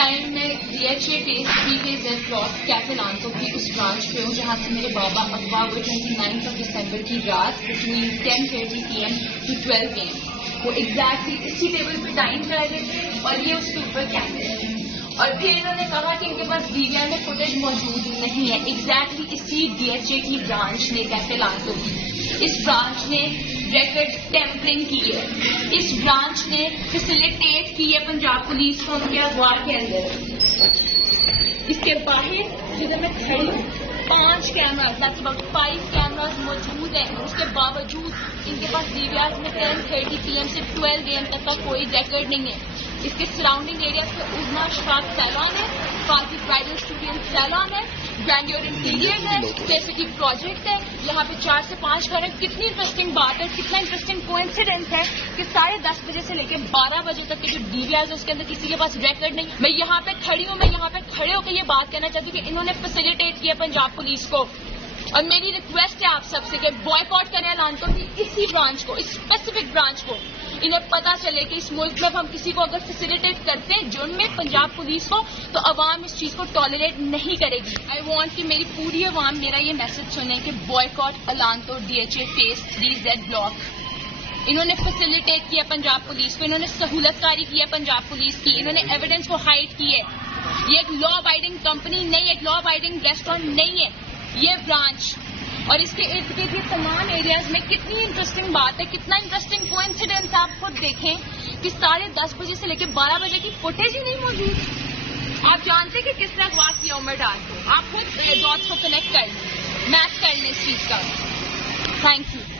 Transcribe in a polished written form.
Time میں DHA phase 3 کے Z block cafe لانتو کی اس برانچ پہ ہوں جہاں سے میرے بابا اغوا ہوئے 29 دسمبر کی رات بٹوین 10:30 PM to 12 AM. وہ ایگزیکٹلی اسی ٹیبل پہ ٹائم کر رہے تھے اور یہ اس کے اوپر کیمرے تھے. اور پھر انہوں نے کہا کہ ان کے پاس DVR میں فوٹیج موجود نہیں ہے. ایگزیکٹلی اسی DHA کی برانچ نے کیفے لانتو کی اس برانچ نے ریکارڈ ٹیمپرنگ کی ہے. اس برانچ نے فیسیلیٹیٹ کی ہے پنجاب پولیس کو ان کے اغوا کے اندر. اس کے باہر جدھر میں کھڑی ہوں 5 کیمراز دیٹس اباؤٹ 5 کیمراز موجود ہیں. اس کے باوجود ان کے پاس DVR میں 10:30 PM سے 12 AM تک کا کوئی ریکارڈ نہیں ہے. اس کے سراؤنڈنگ ایریاز پہ عظما اشفاق سیلان ہے, فارسی برائڈل اسٹوڈیو سیلان ہے, گرینڈیور انٹیریئر ہے, سٹی پروجیکٹ ہے. یہاں پہ 4 سے 5 گھر ہے. کتنی انٹرسٹنگ بات ہے, کتنا انٹرسٹنگ کوئنسیڈنس ہے کہ 10:30 بجے سے لے کے 12 بجے تک کے جو DVR ہے اس کے اندر کسی کے پاس ریکارڈ نہیں. میں یہاں پہ کھڑی ہوں, میں یہاں پہ کھڑے ہو کے یہ بات کہنا چاہتی ہوں کہ انہوں نے فیسیلیٹیٹ کیا پنجاب پولیس کو. اور میری ریکویسٹ ہے آپ سب سے کہ بوائکاٹ کریں لانتو کی اسی برانچ کو, اس اسپیسیفک برانچ کو. انہیں پتا چلے کہ اس ملک میں ہم کسی کو اگر فیسیلیٹیٹ کرتے ہیں جرم میں پنجاب پولیس کو تو عوام اس چیز کو ٹالریٹ نہیں کرے گی. آئی وانٹ کہ میری پوری عوام میرا یہ میسج سنے کہ بوائکاٹ الانتو DHA phase 3 زیڈ بلاک. انہوں نے فیسیلیٹیٹ کیا پنجاب پولیس کو, انہوں نے سہولت کاری کی ہے پنجاب پولیس کی, انہوں نے ایویڈنس کو ہائڈ کی ہے. یہ ایک لا ابائڈنگ کمپنی نہیں ہے, ایک لا ابائڈنگ ریسٹورینٹ نہیں ہے یہ برانچ. اور اس کے ارد گرد یہ تمام ایریاز میں کتنی انٹرسٹنگ بات ہے, کتنا انٹرسٹنگ کوئنسیڈنس. آپ خود دیکھیں کہ 10:30 بجے سے لے کے 12 بجے کی فوٹیج ہی نہیں موجود. آپ جانتے کہ کس طرح اغوا کیا عمر ڈار کو. آپ خود ڈاٹس کو کنیکٹ کر لیں, میچ کر لیں اس چیز کا. Thank you.